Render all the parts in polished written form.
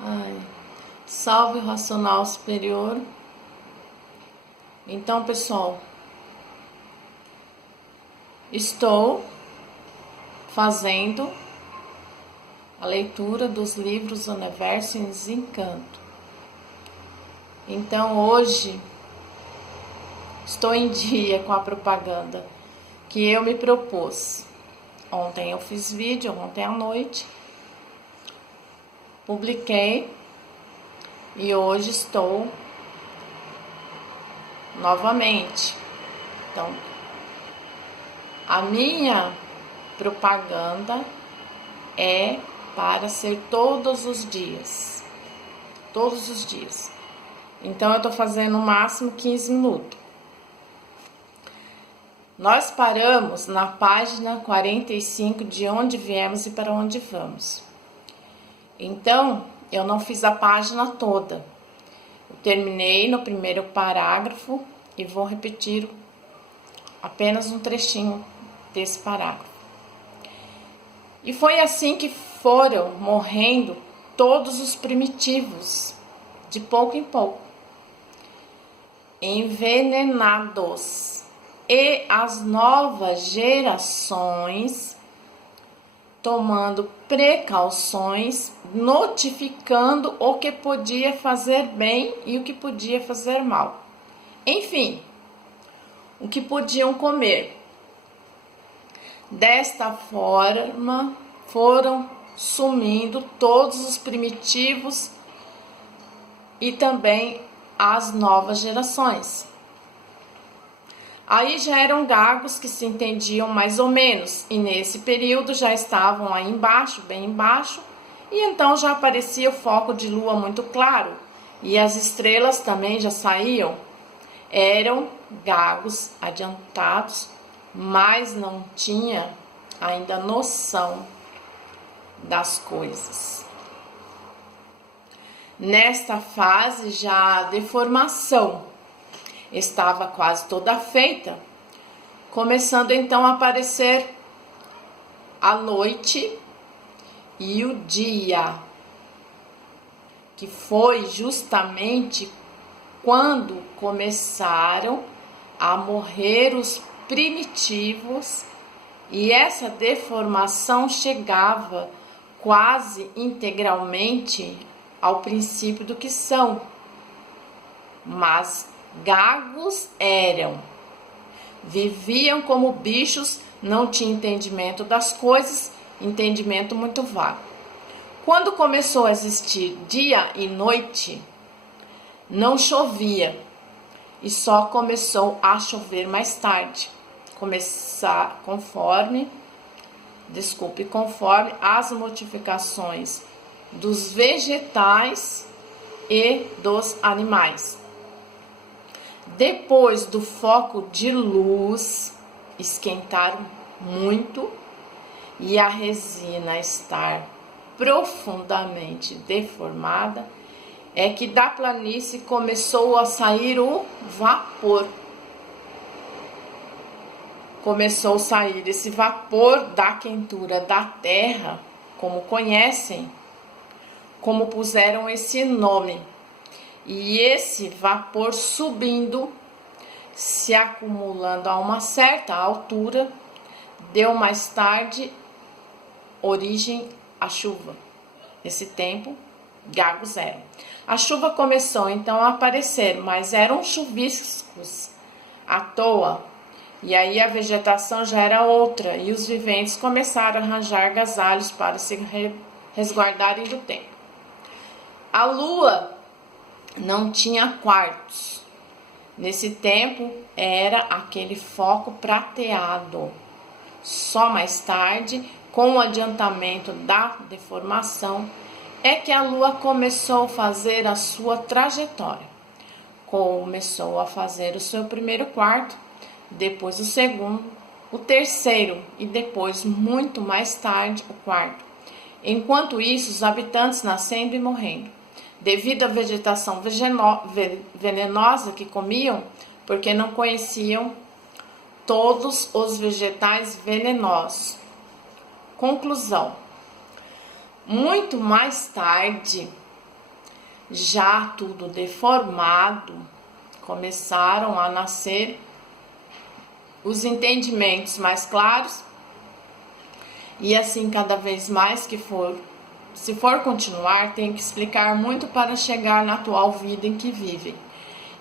Ai, salve o racional superior. Então, pessoal, estou fazendo a leitura dos livros Universo em Desencanto. Então, hoje estou em dia com a propaganda que eu me propus. Ontem eu fiz vídeo, ontem à noite, publiquei e hoje estou novamente. Então, a minha propaganda é para ser todos os dias. Todos os dias. Então, eu tô fazendo no máximo 15 minutos. Nós paramos na página 45 de onde viemos e para onde vamos. Então, eu não fiz a página toda. Eu terminei no primeiro parágrafo e vou repetir apenas um trechinho desse parágrafo. E foi assim que foram morrendo todos os primitivos, de pouco em pouco, envenenados. E as novas gerações tomando precauções, notificando o que podia fazer bem e o que podia fazer mal. Enfim, o que podiam comer. Desta forma, foram sumindo todos os primitivos e também as novas gerações. Aí já eram gagos que se entendiam mais ou menos, e nesse período já estavam aí embaixo, bem embaixo, e então já aparecia o foco de lua muito claro, e as estrelas também já saíam. Eram gagos adiantados, mas não tinha ainda noção das coisas. Nesta fase já a deformação estava quase toda feita, começando então a aparecer a noite e o dia, que foi justamente quando começaram a morrer os primitivos, e essa deformação chegava quase integralmente ao princípio do que são, mas gagos eram, viviam como bichos, não tinham entendimento das coisas, entendimento muito vago. Quando começou a existir dia e noite, não chovia e só começou a chover mais tarde, conforme as modificações dos vegetais e dos animais. Depois do foco de luz esquentar muito e a resina estar profundamente deformada, é que da planície começou a sair o vapor. Começou a sair esse vapor da quentura da terra, como conhecem, como puseram esse nome. E esse vapor subindo, se acumulando a uma certa altura, deu mais tarde origem à chuva. Nesse tempo, gagos eram. A chuva começou então a aparecer, mas eram chuviscos à toa. E aí a vegetação já era outra, e os viventes começaram a arranjar agasalhos para se resguardarem do tempo. A lua não tinha quartos. Nesse tempo era aquele foco prateado. Só mais tarde, com o adiantamento da deformação, é que a lua começou a fazer a sua trajetória. Começou a fazer o seu primeiro quarto, depois o segundo, o terceiro e depois, muito mais tarde, o quarto. Enquanto isso, os habitantes nascendo e morrendo, devido à vegetação venenosa que comiam, porque não conheciam todos os vegetais venenosos. Conclusão: muito mais tarde, já tudo deformado, começaram a nascer os entendimentos mais claros, e assim cada vez mais se for continuar, tem que explicar muito para chegar na atual vida em que vivem.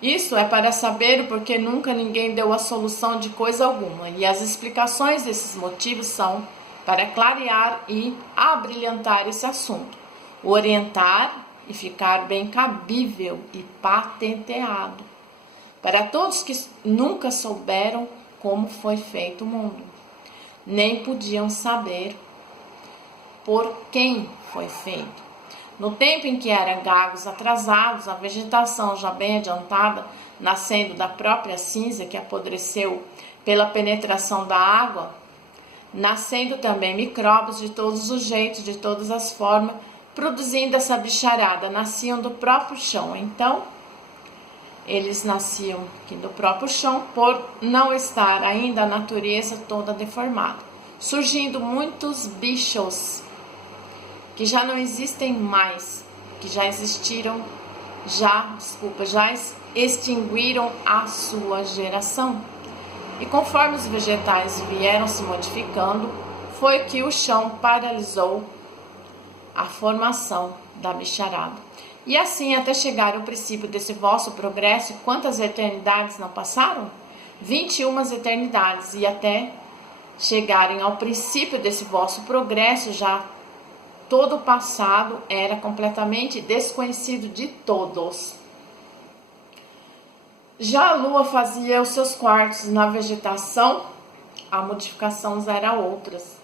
Isso é para saber o porquê nunca ninguém deu a solução de coisa alguma, e as explicações desses motivos são para clarear e abrilhantar esse assunto, orientar e ficar bem cabível e patenteado para todos que nunca souberam como foi feito o mundo, nem podiam saber por quem foi feito. No tempo em que eram gagos atrasados, a vegetação já bem adiantada, nascendo da própria cinza que apodreceu pela penetração da água, nascendo também micróbios de todos os jeitos, de todas as formas, produzindo essa bicharada, nasciam do próprio chão. Então, eles nasciam aqui do próprio chão por não estar ainda a natureza toda deformada, surgindo muitos bichos que já não existem mais, que já existiram, já extinguiram a sua geração. E conforme os vegetais vieram se modificando, foi que o chão paralisou a formação da bicharada. E assim até chegar ao princípio desse vosso progresso, quantas eternidades não passaram? 21 eternidades, e até chegarem ao princípio desse vosso progresso, já todo o passado era completamente desconhecido de todos. Já a lua fazia os seus quartos na vegetação, a modificação era outras.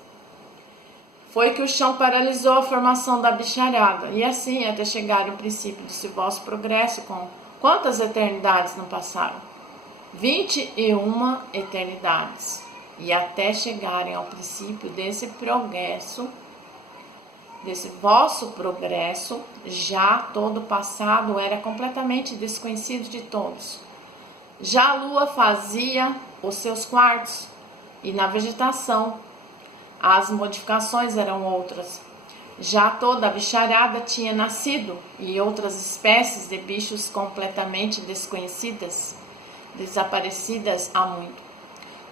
Foi que o chão paralisou a formação da bicharada, e assim até chegar ao princípio desse vosso progresso, com quantas eternidades não passaram? 21 eternidades, e até chegarem ao princípio desse progresso, desse vosso progresso, já todo o passado era completamente desconhecido de todos. Já a lua fazia os seus quartos, e na vegetação as modificações eram outras. Já toda a bicharada tinha nascido, e outras espécies de bichos completamente desconhecidas, desaparecidas há muito.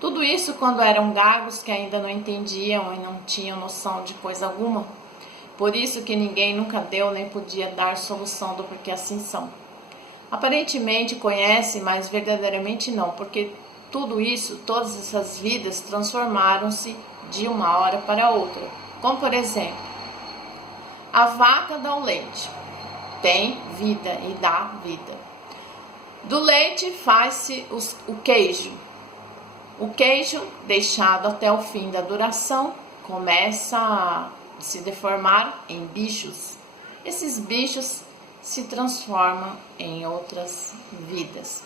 Tudo isso quando eram gagos que ainda não entendiam e não tinham noção de coisa alguma. Por isso que ninguém nunca deu nem podia dar solução do porquê assim são. Aparentemente conhecem, mas verdadeiramente não, porque tudo isso, todas essas vidas transformaram-se de uma hora para outra. Como por exemplo, a vaca dá o leite, tem vida e dá vida. Do leite faz-se o queijo. O queijo, deixado até o fim da duração, começa a se deformar em bichos. Esses bichos se transformam em outras vidas.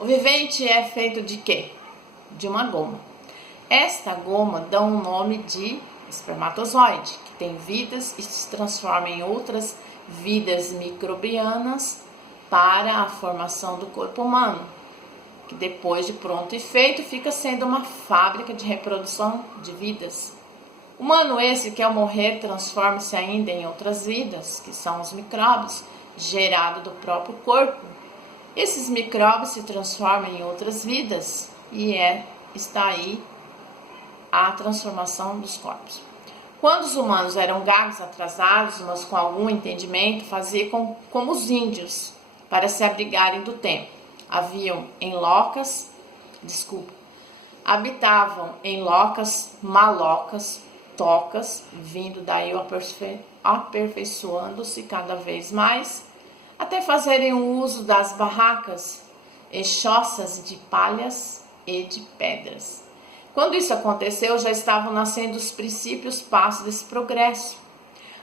O vivente é feito de quê? De uma goma. Esta goma dá um nome de espermatozoide, que tem vidas e se transforma em outras vidas microbianas para a formação do corpo humano, que depois de pronto e feito fica sendo uma fábrica de reprodução de vidas. Humano esse que ao morrer transforma-se ainda em outras vidas, que são os micróbios gerados do próprio corpo. Esses micróbios se transformam em outras vidas e está aí a transformação dos corpos. Quando os humanos eram gagos atrasados, mas com algum entendimento, faziam como os índios para se abrigarem do tempo. Habitavam em locas, malocas, tocas, vindo daí aperfeiçoando-se cada vez mais, até fazerem o uso das barracas e choças de palhas e de pedras. Quando isso aconteceu, já estavam nascendo os princípios passos desse progresso.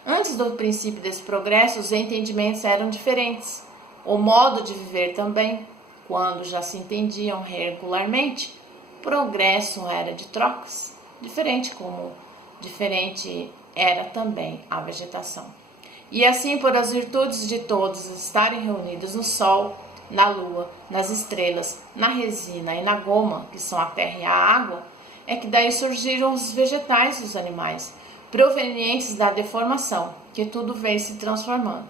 Antes do princípio desse progresso, os entendimentos eram diferentes. O modo de viver também, quando já se entendiam regularmente, o progresso era de trocas, diferente era também a vegetação. E assim, por as virtudes de todos estarem reunidos no sol, na lua, nas estrelas, na resina e na goma, que são a terra e a água, é que daí surgiram os vegetais e os animais, provenientes da deformação, que tudo vem se transformando.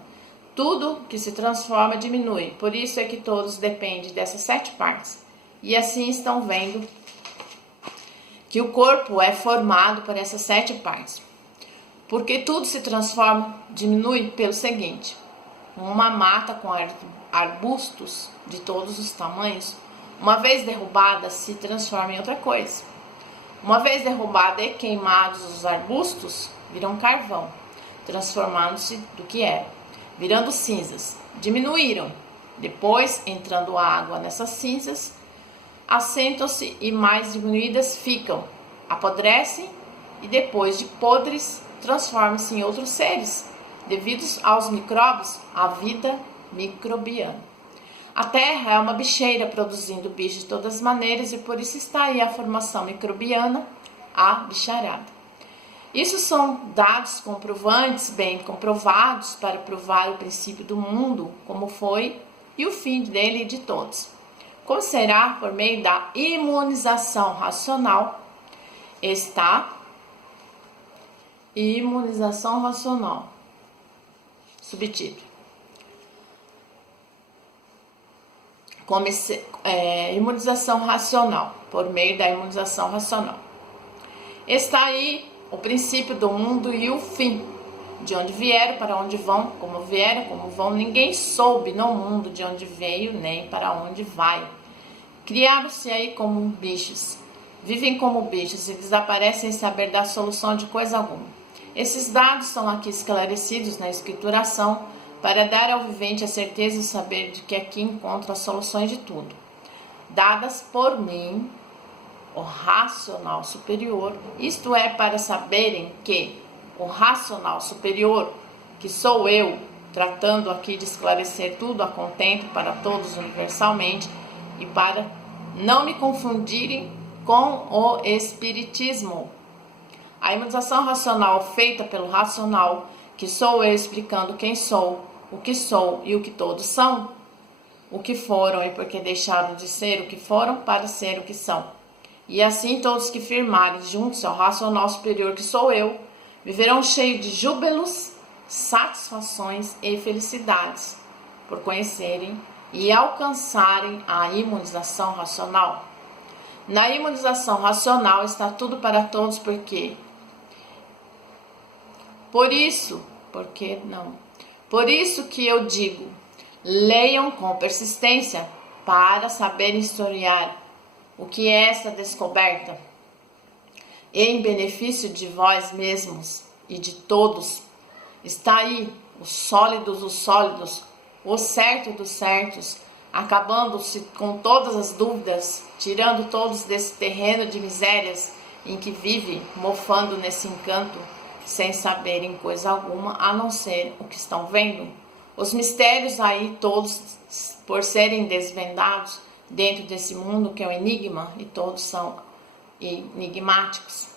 Tudo que se transforma diminui, por isso é que todos dependem dessas 7 partes. E assim estão vendo que o corpo é formado por essas 7 partes. Porque tudo se transforma, diminui pelo seguinte: uma mata com arbustos de todos os tamanhos, uma vez derrubada, se transforma em outra coisa. Uma vez derrubada e queimados os arbustos, viram carvão, transformando-se do que era, virando cinzas. Diminuíram. Depois, entrando água nessas cinzas, assentam-se e mais diminuídas ficam, apodrecem e depois de podres, transformam-se em outros seres, devidos aos micróbios, à vida microbiana. A terra é uma bicheira produzindo bichos de todas as maneiras e por isso está aí a formação microbiana, a bicharada. Isso são dados comprovantes, bem comprovados, para provar o princípio do mundo, como foi, e o fim dele e de todos. Como será por meio da imunização racional, imunização racional. Subtítulo. Imunização racional, por meio da imunização racional. Está aí o princípio do mundo e o fim. De onde vieram, para onde vão, como vieram, como vão. Ninguém soube no mundo de onde veio, nem para onde vai. Criaram-se aí como bichos. Vivem como bichos e desaparecem sem saber dar solução de coisa alguma. Esses dados são aqui esclarecidos na escrituração para dar ao vivente a certeza e saber de que aqui encontra as soluções de tudo, dadas por mim, o racional superior, isto é, para saberem que o racional superior, que sou eu, tratando aqui de esclarecer tudo a contento para todos universalmente e para não me confundirem com o espiritismo. A imunização racional feita pelo racional, que sou eu explicando quem sou, o que sou e o que todos são, o que foram e porque deixaram de ser o que foram para ser o que são. E assim todos que firmarem juntos ao racional superior que sou eu, viverão cheios de júbilos, satisfações e felicidades, por conhecerem e alcançarem a imunização racional. Na imunização racional está tudo para todos, porque Por isso que eu digo, leiam com persistência para saberem historiar o que é essa descoberta, em benefício de vós mesmos e de todos. Está aí os sólidos, o certo dos certos, acabando-se com todas as dúvidas, tirando todos desse terreno de misérias em que vive, mofando nesse encanto, sem saberem coisa alguma, a não ser o que estão vendo. Os mistérios aí todos, por serem desvendados dentro desse mundo que é um enigma, e todos são enigmáticos.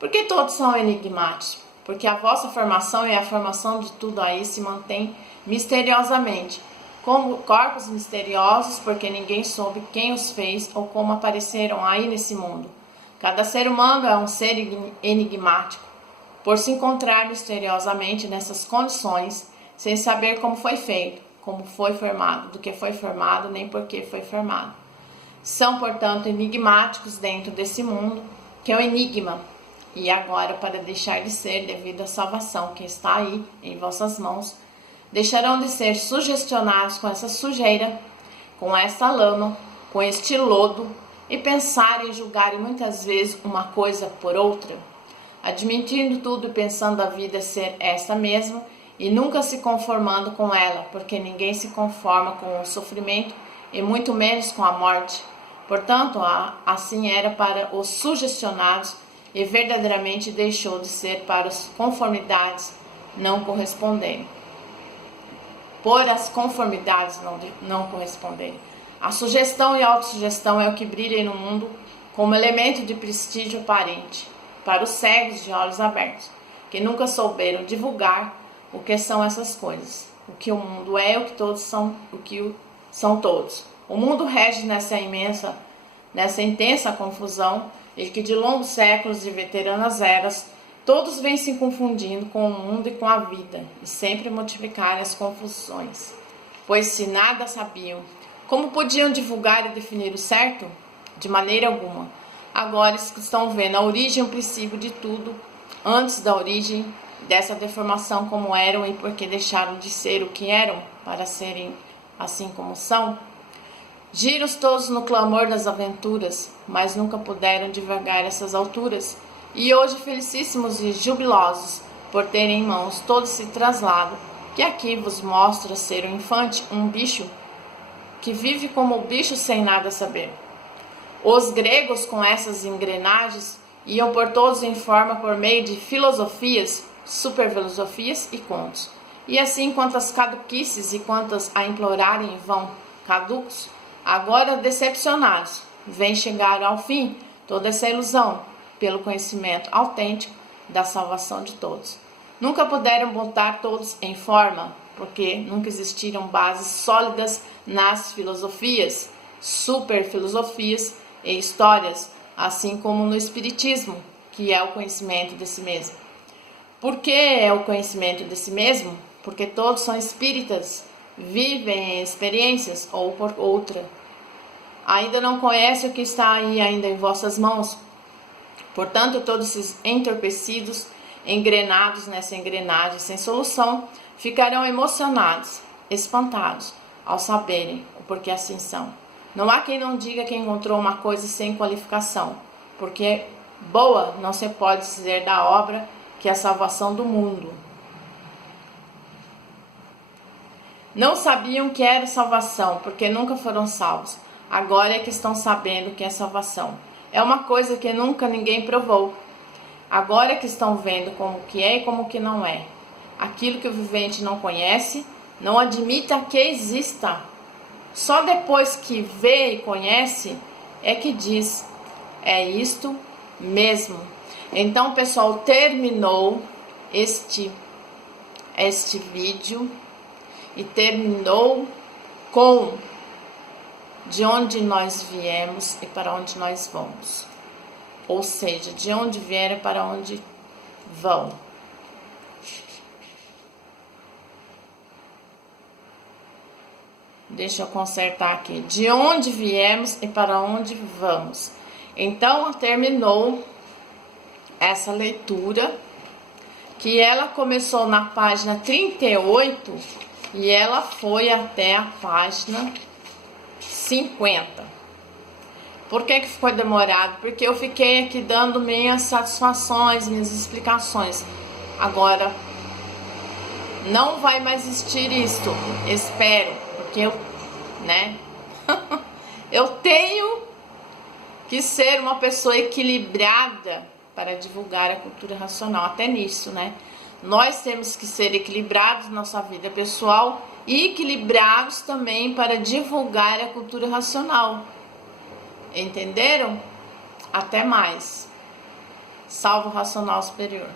Por que todos são enigmáticos? Porque a vossa formação e a formação de tudo aí se mantém misteriosamente, como corpos misteriosos, porque ninguém soube quem os fez ou como apareceram aí nesse mundo. Cada ser humano é um ser enigmático, por se encontrar misteriosamente nessas condições, sem saber como foi feito, como foi formado, do que foi formado, nem por que foi formado. São, portanto, enigmáticos dentro desse mundo, que é o enigma, e agora, para deixar de ser devido à salvação que está aí em vossas mãos, deixarão de ser sugestionados com essa sujeira, com essa lama, com este lodo, e pensarem e julgarem muitas vezes uma coisa por outra, admitindo tudo e pensando a vida ser essa mesma e nunca se conformando com ela, porque ninguém se conforma com o sofrimento e muito menos com a morte. Portanto, assim era para os sugestionados e verdadeiramente deixou de ser para as conformidades não corresponderem. Por as conformidades não corresponderem. A sugestão e a autossugestão é o que brilha no mundo como elemento de prestígio aparente para os cegos de olhos abertos, que nunca souberam divulgar o que são essas coisas, o que o mundo é, o que todos são, o que são todos. O mundo rege nessa intensa confusão e que de longos séculos de veteranas eras, todos vêm se confundindo com o mundo e com a vida, e sempre multiplicarem as confusões. Pois se nada sabiam, como podiam divulgar e definir o certo? De maneira alguma. Agora estão vendo a origem e o princípio de tudo, antes da origem dessa deformação como eram e porque deixaram de ser o que eram, para serem assim como são. Giram todos no clamor das aventuras, mas nunca puderam divulgar essas alturas. E hoje felicíssimos e jubilosos, por terem em mãos todo esse traslado, que aqui vos mostra ser um infante, um bicho, que vive como bicho sem nada saber. Os gregos, com essas engrenagens, iam por todos em forma por meio de filosofias, superfilosofias e contos. E assim, quantas caduquices e quantas a implorarem vão caducos, agora decepcionados, vem chegar ao fim toda essa ilusão, pelo conhecimento autêntico da salvação de todos. Nunca puderam botar todos em forma, porque nunca existiram bases sólidas nas filosofias, superfilosofias e histórias, assim como no espiritismo, que é o conhecimento de si mesmo. Por que é o conhecimento de si mesmo? Porque todos são espíritas, vivem em experiências ou por outra. Ainda não conhece o que está aí ainda em vossas mãos. Portanto, todos esses entorpecidos, engrenados nessa engrenagem sem solução, ficarão emocionados, espantados, ao saberem o porquê assim são. Não há quem não diga que encontrou uma coisa sem qualificação, porque boa não se pode dizer da obra que é a salvação do mundo. Não sabiam que era salvação, porque nunca foram salvos. Agora é que estão sabendo que é salvação. É uma coisa que nunca ninguém provou. Agora é que estão vendo como que é e como que não é. Aquilo que o vivente não conhece, não admita que exista. Só depois que vê e conhece, é que diz, é isto mesmo. Então, pessoal, terminou este vídeo e terminou com de onde nós viemos e para onde nós vamos. Ou seja, de onde vieram e para onde vão. Deixa eu consertar aqui. De onde viemos e para onde vamos. Então, terminou essa leitura, que ela começou na página 38 e ela foi até a página 50. Por que foi demorado? Porque eu fiquei aqui dando minhas satisfações, minhas explicações. Agora, não vai mais existir isto, espero, porque eu, eu tenho que ser uma pessoa equilibrada para divulgar a cultura racional, até nisso, Nós temos que ser equilibrados na nossa vida pessoal e equilibrados também para divulgar a cultura racional. Entenderam? Até mais. Salve o racional superior.